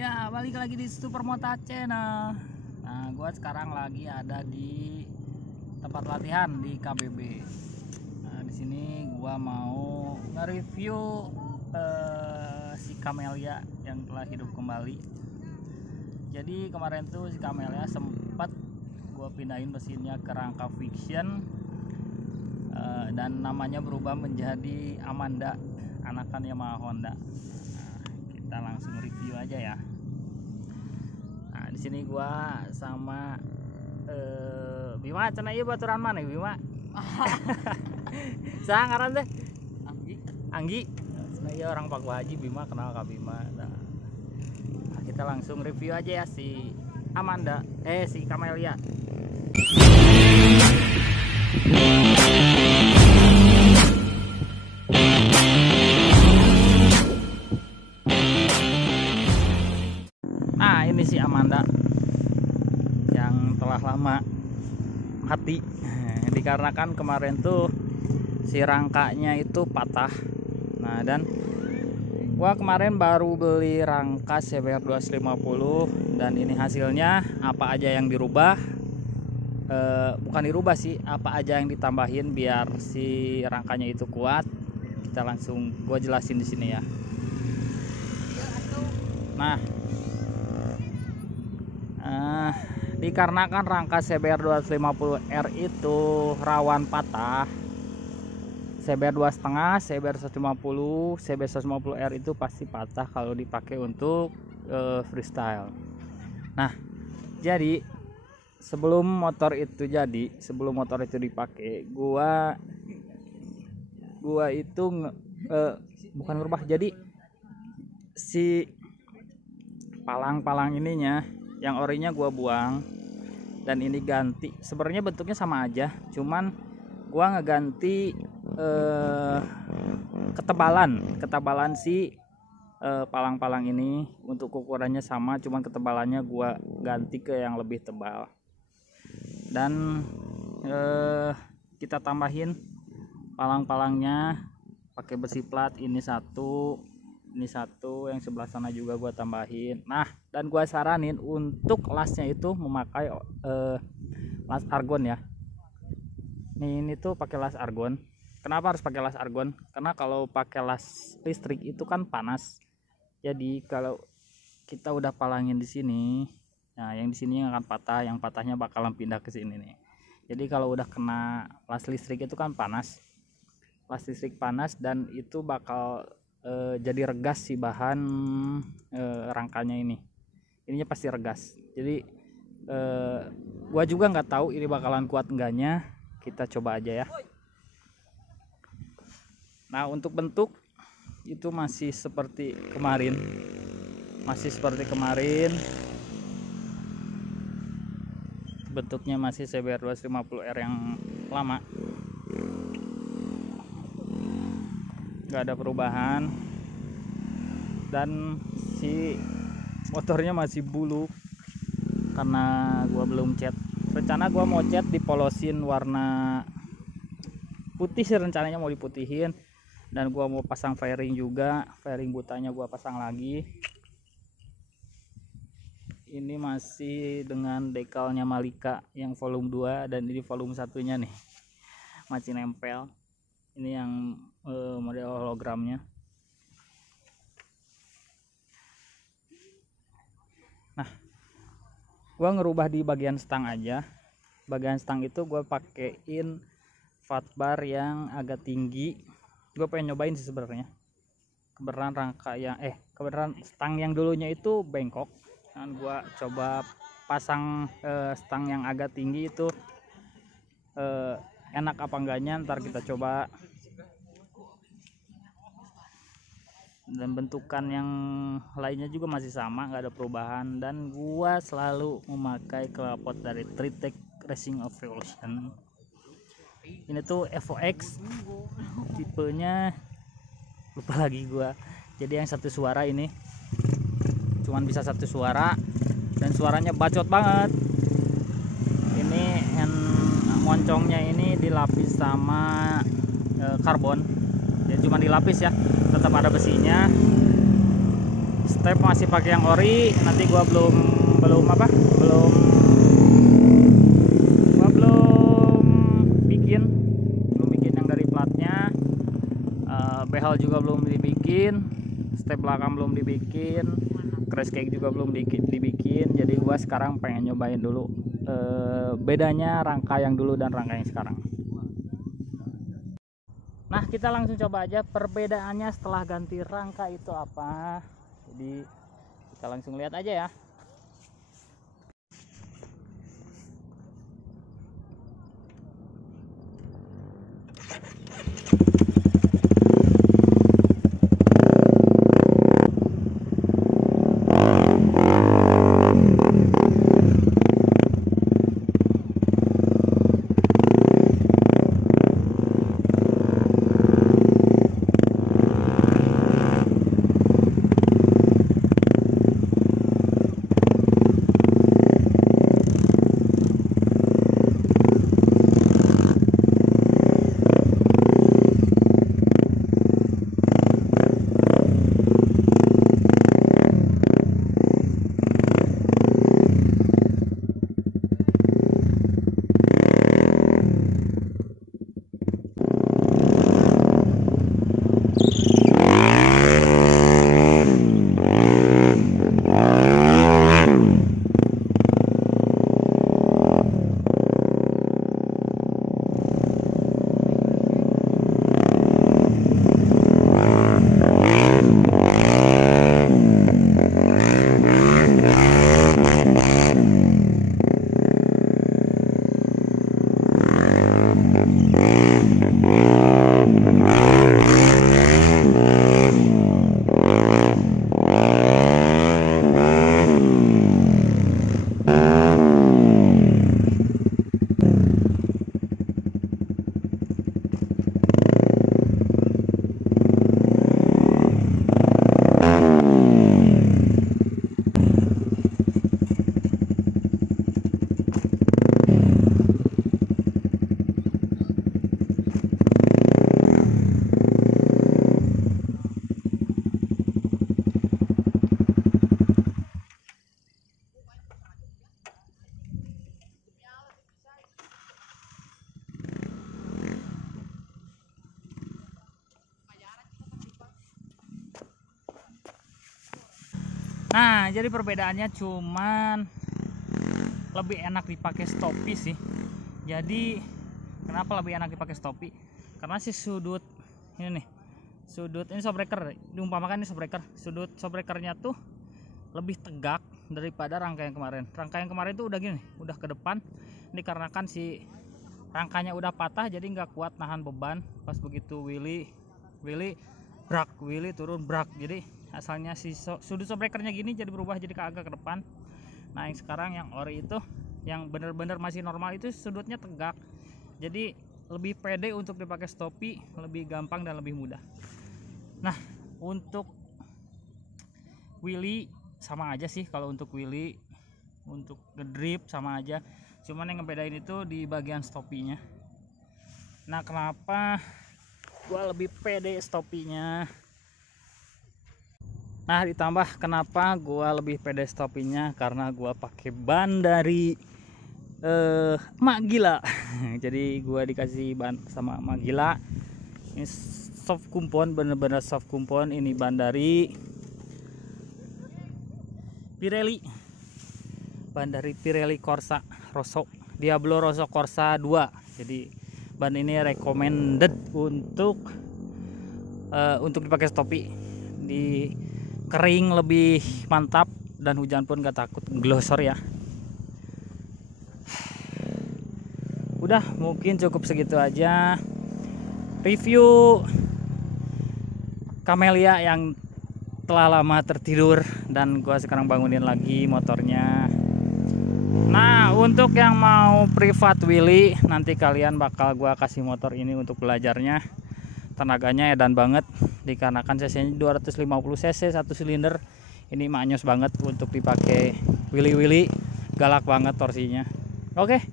Ya, balik lagi di Supermota Channel. Nah, gua sekarang lagi ada di tempat latihan di KBB. Nah, di sini gua mau nge-review si Camellia yang telah hidup kembali. Jadi kemarin tuh si Camellia sempat gua pindahin mesinnya ke rangka fiction, dan namanya berubah menjadi Amanda, anakan Yamaha Honda. Kita langsung review aja ya. Nah, di sini gua sama Bima cenah ieu baturan mana Bima? Saha ngaran teh? Anggi. Cenah ieu orang Pak Haji, Bima kenal ka Bima. Nah, kita langsung review aja ya si Amanda, si Camellia. Nah, ini si Amanda yang telah lama mati dikarenakan kemarin tuh si rangkanya itu patah. Nah, dan gua kemarin baru beli rangka CBR 250 dan ini hasilnya apa aja yang dirubah, bukan dirubah sih, apa aja yang ditambahin biar si rangkanya itu kuat. Kita langsung gua jelasin di sini ya. Nah, dikarenakan rangka CBR 250R itu rawan patah, CBR 2,5, CBR 150, CBR 150R itu pasti patah kalau dipakai untuk freestyle. Nah, jadi sebelum motor itu dipakai, gua itu bukan berubah. Jadi si palang-palang ininya yang orinya gua buang dan ini ganti. Sebenarnya bentuknya sama aja, cuman gua ngeganti ketebalan si palang-palang ini. Untuk ukurannya sama, cuman ketebalannya gua ganti ke yang lebih tebal. Dan kita tambahin palang-palangnya pakai besi plat. Ini satu, yang sebelah sana juga gua tambahin. Nah, dan gua saranin untuk lasnya itu memakai las argon ya. Ini tuh pakai las argon. Kenapa harus pakai las argon? Karena kalau pakai las listrik itu kan panas. Jadi kalau kita udah palangin di sini, nah yang di sini akan patah, yang patahnya bakalan pindah ke sini nih. Jadi kalau udah kena las listrik itu kan panas. Las listrik panas dan itu bakal jadi regas si bahan rangkanya ini. Ininya pasti regas. Jadi gua juga nggak tahu ini bakalan kuat enggaknya. Kita coba aja ya. Nah, untuk bentuk itu masih seperti kemarin. Bentuknya masih CBR 250R yang lama. Nggak ada perubahan. Dan si motornya masih buluk karena gua belum cat. Rencana gua mau cat dipolosin warna putih sih, rencananya mau diputihin. Dan gua mau pasang fairing juga, fairing butanya gua pasang lagi. Ini masih dengan dekalnya Malika yang volume 2 dan ini volume satunya nih masih nempel. Ini yang model hologramnya. Nah, gua ngerubah di bagian stang aja. Bagian stang itu gua pakein fat bar yang agak tinggi. Gue pengen nyobain sih sebenarnya. Kebenaran rangka yang kebenaran stang yang dulunya itu bengkok. Dan gua coba pasang stang yang agak tinggi itu enak apa enggaknya, ntar kita coba. Dan bentukan yang lainnya juga masih sama, nggak ada perubahan. Dan gua selalu memakai knalpot dari Tritec Racing of Revolution. Ini tuh FOX, tipenya lupa lagi gua. Jadi yang satu suara ini cuman bisa satu suara dan suaranya bacot banget. Ini moncongnya ini dilapis sama karbon. Ya cuma dilapis ya, tetap ada besinya. step masih pakai yang ori. Nanti gua belum bikin yang dari platnya. Behel juga belum dibikin, step belakang belum dibikin, crash cake juga belum dibikin. Jadi gua sekarang pengen nyobain dulu bedanya rangka yang dulu dan rangka yang sekarang. Nah, kita langsung coba aja perbedaannya setelah ganti rangka itu apa. Jadi kita langsung lihat aja ya. Nah, jadi perbedaannya cuman lebih enak dipakai stopi sih. Jadi kenapa lebih enak dipakai stopi? Karena si sudut ini nih, sudut ini shockbreaker, diumpamakan ini shockbreaker, sudut shockbreakernya tuh lebih tegak daripada rangka yang kemarin. Rangka yang kemarin tuh udah gini, udah ke depan. Dikarenakan si rangkanya udah patah, jadi nggak kuat nahan beban. Pas begitu Willy brak, Willy turun brak. Jadi asalnya si sudut shockbreakernya gini jadi berubah jadi agak ke depan. Nah, yang sekarang yang ori itu yang bener-bener masih normal itu sudutnya tegak. Jadi lebih pede untuk dipakai stopi, lebih gampang dan lebih mudah. Nah, untuk Willy sama aja sih. Kalau untuk Willy, untuk ngedrip sama aja. Cuman yang ngebedain itu di bagian stopinya. Nah, kenapa gua lebih pede stopinya? Nah, ditambah kenapa gua lebih pede stopinya, karena gua pakai ban dari Mak Gila. Jadi gua dikasih ban sama Mak Gila. Ini soft kumpon, bener-bener soft kumpon. Ini ban dari Pirelli. Ban dari Pirelli Corsa Rosso, Diablo Rosso Corsa 2. Jadi ban ini recommended untuk dipakai stopi. Di kering lebih mantap dan hujan pun gak takut glosor ya. Udah, mungkin cukup segitu aja review Camellia yang telah lama tertidur dan gua sekarang bangunin lagi motornya. Nah, untuk yang mau privat Willy, nanti kalian bakal gua kasih motor ini untuk belajarnya. Tenaganya edan banget, dikarenakan cc-nya 250 cc 1 silinder. Ini manyos banget untuk dipakai Willy, galak banget torsinya. Oke,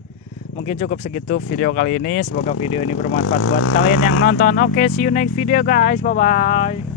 mungkin cukup segitu video kali ini. Semoga video ini bermanfaat buat kalian yang nonton. Oke, see you next video guys, bye bye.